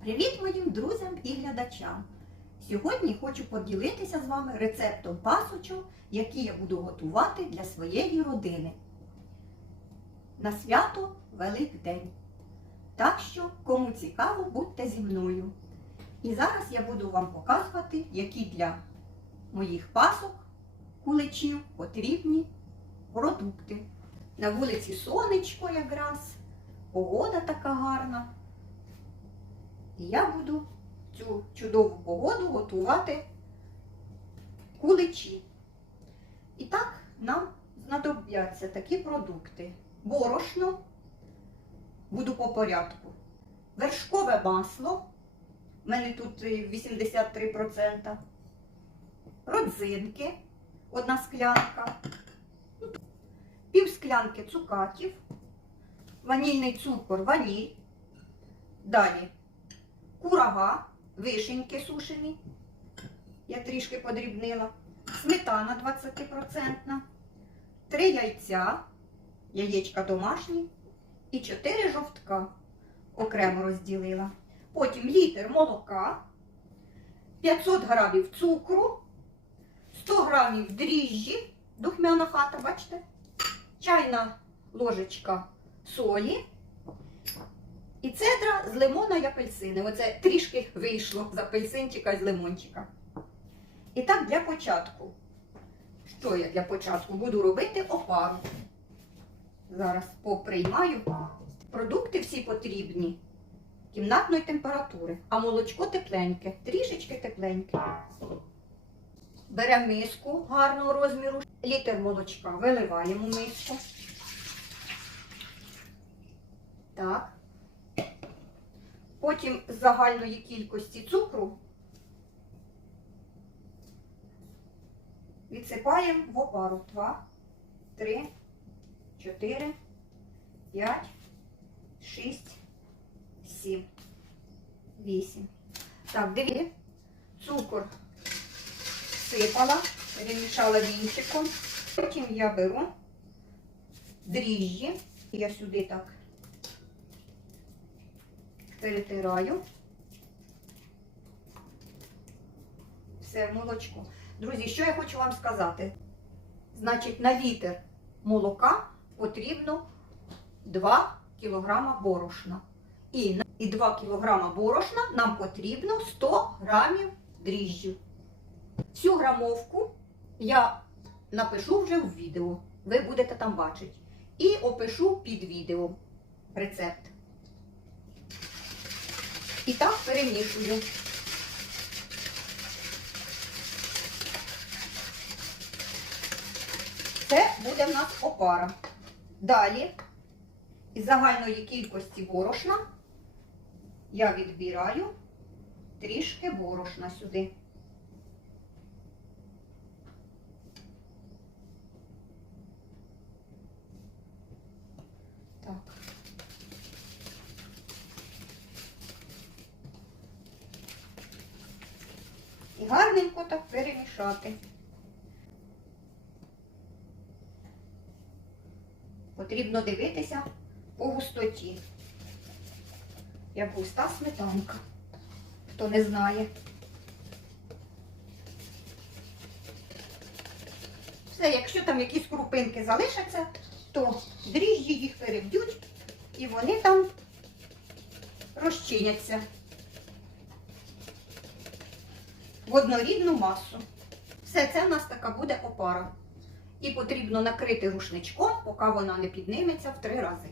Привіт моїм друзям і глядачам! Сьогодні хочу поділитися з вами рецептом пасочок, які я буду готувати для своєї родини на свято Великдень. Так що, кому цікаво, будьте зі мною. І зараз я буду вам показувати, які для моїх пасок, куличів потрібні продукти. На вулиці сонечко якраз, погода така гарна. І я буду цю чудову погоду готувати куличі. І так нам знадобляться такі продукти. Борошно, буду по порядку. Вершкове масло, в мене тут е, 83%. Родзинки, одна склянка, пів склянки цукатів, ванільний цукор, ваніль. Далі курага, вишеньки сушені. Я трішки подрібнила. Сметана 20%, 3 яйця, яєчка домашні і 4 жовтка окремо розділила. Потім літр молока, 500 грамів цукру, 100 грамів дріжджі, духмяна хата, бачите? Чайна ложечка солі. І цедра з лимона і апельсини. Оце трішки вийшло з апельсинчика і з лимончика. І так, для початку. Що я для початку? Буду робити опару. Зараз поприймаю. Продукти всі потрібні кімнатної температури, а молочко тепленьке, трішечки тепленьке. Беремо миску гарного розміру, літр молочка виливаємо миску. Так. Потім з загальної кількості цукру відсипаємо в опару 2, 3, 4, 5, 6, 7, 8. Так, дивіться, цукор сипала, перемішала вінчиком. Потім я беру дріжджі, я сюди так перетираю. Все, молочко. Друзі, що я хочу вам сказати? Значить, на літр молока потрібно 2 кг борошна. І і 2 кг борошна нам потрібно 100 грамів дріжджів. Цю грамовку я напишу вже в відео. Ви будете там бачити. І опишу під відео рецепт. І так перемішую. Це буде в нас опара. Далі, із загальної кількості борошна я відбираю трішки борошна сюди. Так. І гарненько так перемішати. Потрібно дивитися по густоті. Як густа сметанка, хто не знає. Все, якщо там якісь крупинки залишаться, то дріжджі їх переб'ють і вони там розчиняться в однорідну масу. Все це в нас така буде опара. І потрібно накрити рушничком, поки вона не підніметься в три рази.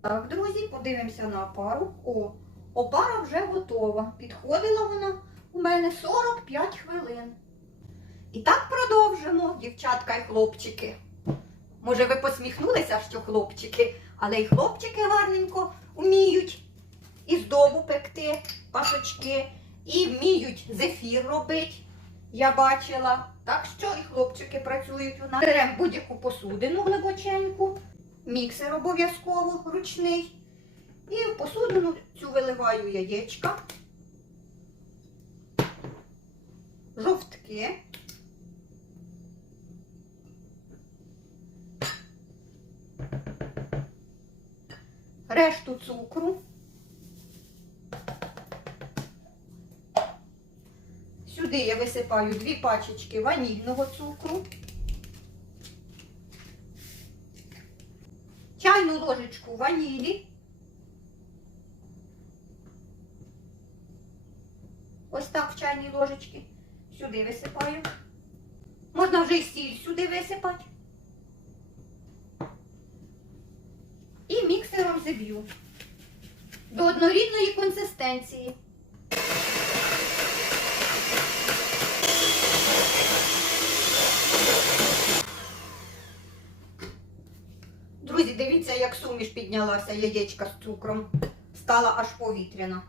Так, друзі, подивимося на опару. О, опара вже готова. Підходила вона у мене 45 хвилин. І так продовжимо, дівчатка і хлопчики. Може, ви посміхнулися, що хлопчики, але й хлопчики гарненько вміють і здобу пекти, пасочки, і вміють зефір робити. Я бачила. Так що і хлопчики працюють у нас. Беремо будь-яку посудину глибоченьку, міксер обов'язково ручний. І в посудину цю виливаю яєчка, жовтки. Решту цукру. Сюди я висипаю дві пачечки ванільного цукру. Чайну ложечку ванілі. Ось так в чайній ложечки. Сюди висипаю. Можна вже й сіль сюди висипати. І міксером зіб'ю до однорідної консистенції. Друзі, дивіться, як суміш піднялася яєчка з цукром. Стала аж повітряна.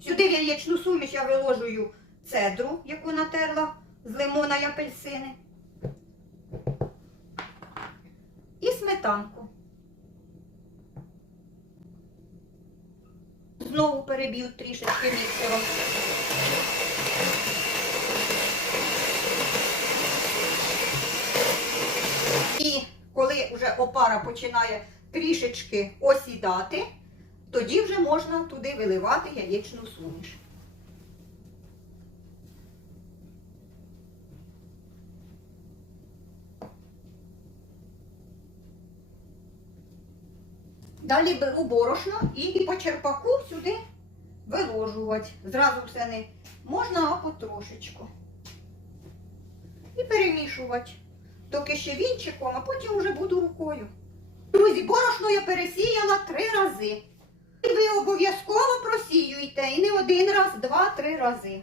Сюди в яєчну суміш я виложую цедру, яку натерла з лимона і апельсини. І сметанку. Знову переб'ю трішечки міксером. І коли вже опара починає трішечки осідати, тоді вже можна туди виливати яєчну суміш. Далі беру борошно і по черпаку сюди виложувати. Зразу все не можна, а потрошечку. І перемішувати. Доки ще вінчиком, а потім вже буду рукою. Друзі, борошно я пересіяла три рази. І ви обов'язково просіюйте і не один раз, два-три рази.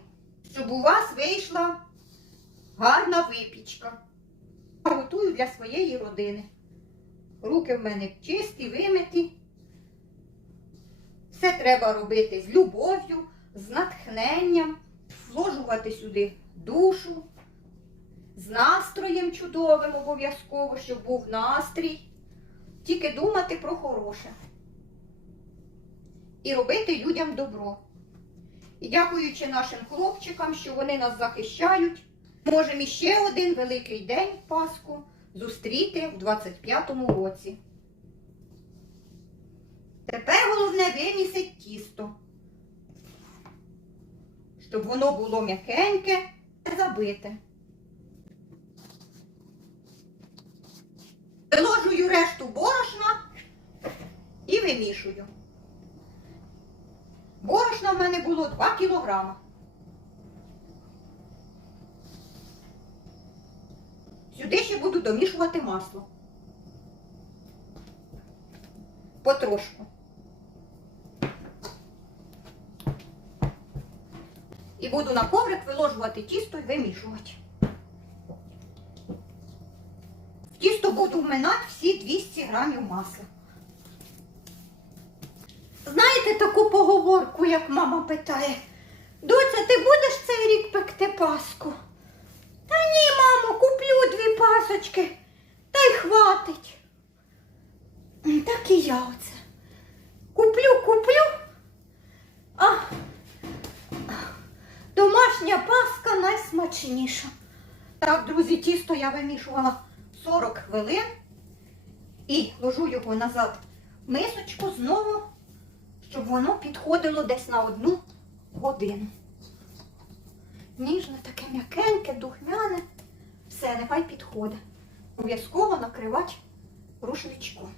Щоб у вас вийшла гарна випічка. Готую для своєї родини. Руки в мене чисті, вимиті. Все треба робити з любов'ю, з натхненням, вложувати сюди душу, з настроєм чудовим обов'язково, щоб був настрій. Тільки думати про хороше. І робити людям добро. І дякуючи нашим хлопчикам, що вони нас захищають, можемо іще один великий день Пасху зустріти в 25-му році. Тепер головне вимісити тісто, щоб воно було м'якеньке, не забите. Виложую решту борошна і вимішую. Борошна в мене було 2 кілограма. Сюди ще буду домішувати масло. Потрошку. І буду на коврик виложувати тісто і вимішувати. В тісто буду вминати всі 200 грамів масла. Знаєте таку поговорку, як мама питає, доця, ти будеш цей рік пекти паску? Та ні, мамо, куплю дві пасочки, та й хватить. Так і я оце. Куплю, куплю. А домашня паска найсмачніша. Так, друзі, тісто я вимішувала 40 хвилин і ложу його назад в мисочку знову, щоб воно підходило десь на одну годину. Ніжне, таке м'якеньке, духмяне. Все, нехай підходить. Обов'язково накривати рушничком.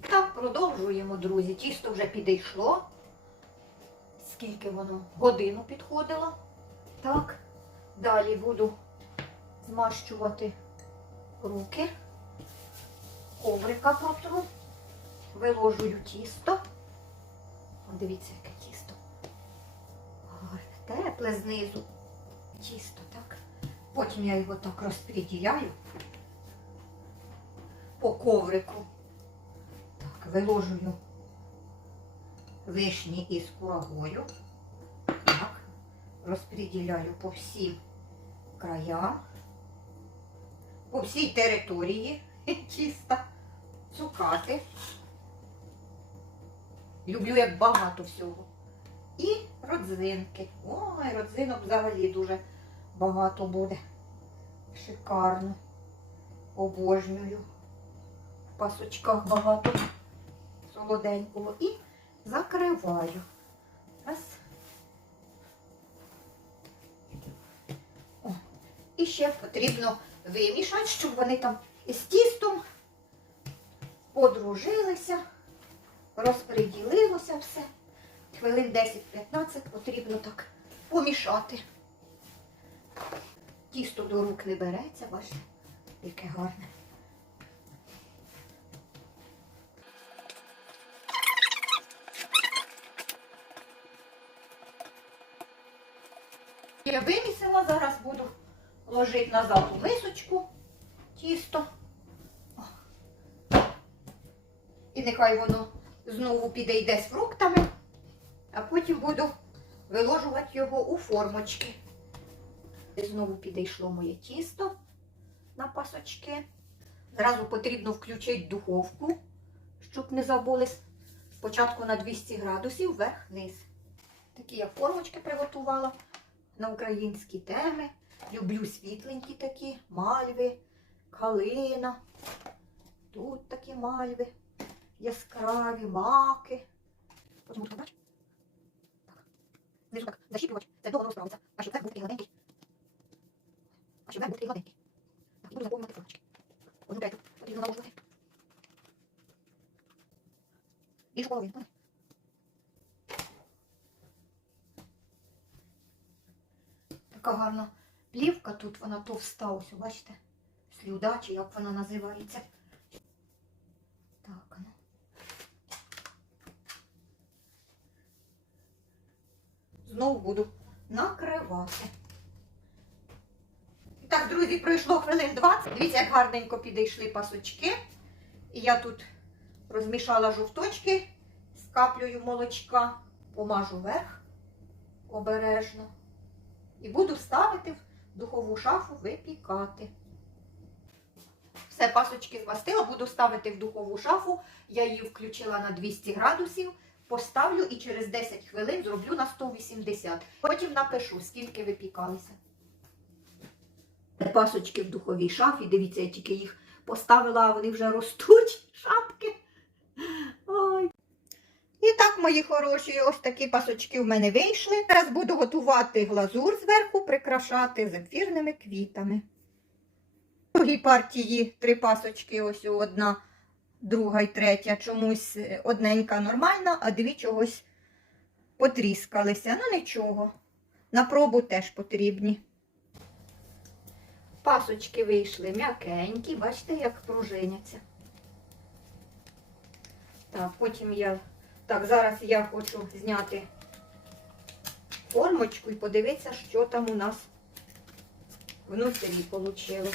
Так, продовжуємо, друзі. Тісто вже підійшло. Скільки воно? Годину підходило. Так. Далі буду змащувати руки. Коврика протру. Виложую тісто. Дивіться, яке тісто. Гарне, тепле знизу. Тісто, так. Потім я його так розподіляю по коврику. Так, виложую вишні із курагою. Так, розподіляю по всім краям, по всій території тіста, цукати. Люблю як багато всього. І родзинки. Ой, родзинок взагалі дуже багато буде. Шикарно. Обожнюю. В пасочках багато солоденького і закриваю. Раз. О. І ще потрібно вимішати, щоб вони там із тістом подружилися, розподілилося все. Хвилин 10-15 потрібно так помішати. Тісто до рук не береться, бачите, яке гарне. Я вимісила, зараз буду ложити назад у мисочку тісто. І нехай воно знову підійде з фруктами, а потім буду виложувати його у формочки. Знову підійшло моє тісто на пасочки. Зразу потрібно включити духовку, щоб не забули. Спочатку на 200 градусів вверх-вниз. Такі я формочки приготувала на українські теми. Люблю світленькі такі мальви, калина. Тут такі мальви, яскраві маки. Потім. Так. Знизу так защіплювати. Це довго розправиться. А щоб верх був такий гладенький. А щоб був такий гладенький. Так, буду заповнювати формочки. Одну третю потрібно наложувати. Іншу половину. Така гарна плівка тут, вона товста, ось, бачите? Слюда, чи як вона називається. Так, ну. Знову буду накривати. Пройшло хвилин 20. Дивіться, як гарненько підійшли пасочки. І я тут розмішала жовточки з каплею молочка, помажу верх обережно. І буду ставити в духову шафу випікати. Все, пасочки змастила, буду ставити в духову шафу. Я її включила на 200 градусів, поставлю і через 10 хвилин зроблю на 180. Потім напишу, скільки випікалися. Пасочки в духовій шафі. Дивіться, я тільки їх поставила, а вони вже ростуть. Шапки. Ой. І так, мої хороші, ось такі пасочки в мене вийшли. Зараз буду готувати глазур зверху, прикрашати зефірними квітами. В другій партії три пасочки, ось одна, друга і третя. Чомусь одненька нормальна, а дві чогось потріскалися. Ну нічого. На пробу теж потрібні. Пасочки вийшли м'якенькі, бачите, як пружиняться. Так, потім я. Так, зараз я хочу зняти формочку і подивитися, що там у нас внутрі вийшло.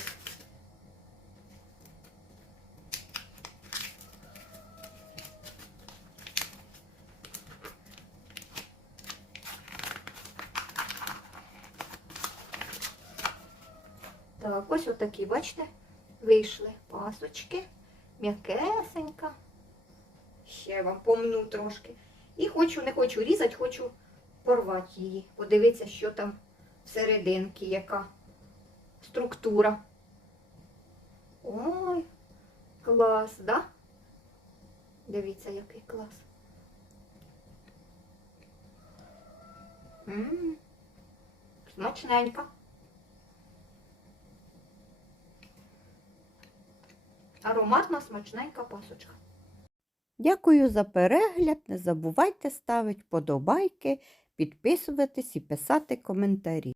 Так, ось отакі, бачите, вийшли пасочки, м'якесенька. Ще вам помну трошки. І хочу, не хочу різати, хочу порвати її. Подивитися, що там всерединки, яка структура. Ой, клас, да? Дивіться, який клас. М -м, смачненька. Ароматна смачненька пасочка. Дякую за перегляд. Не забувайте ставити подобайки, підписуватись і писати коментарі.